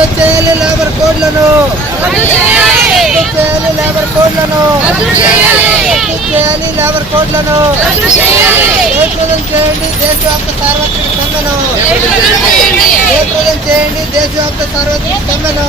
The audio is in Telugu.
రద్దు చేయాలి లేబర్ కోడ్లను రద్దు చేయాలి లేబర్ కోడ్లను రద్దు చేయాలి లేబర్ కోడ్లను ఏప్రదం చేయండి దేశవ్యాప్త సార్వత్రిక సమ్మెను ఏప్రదం చేయండి దేశవ్యాప్త సార్వత్రిక సమ్మెను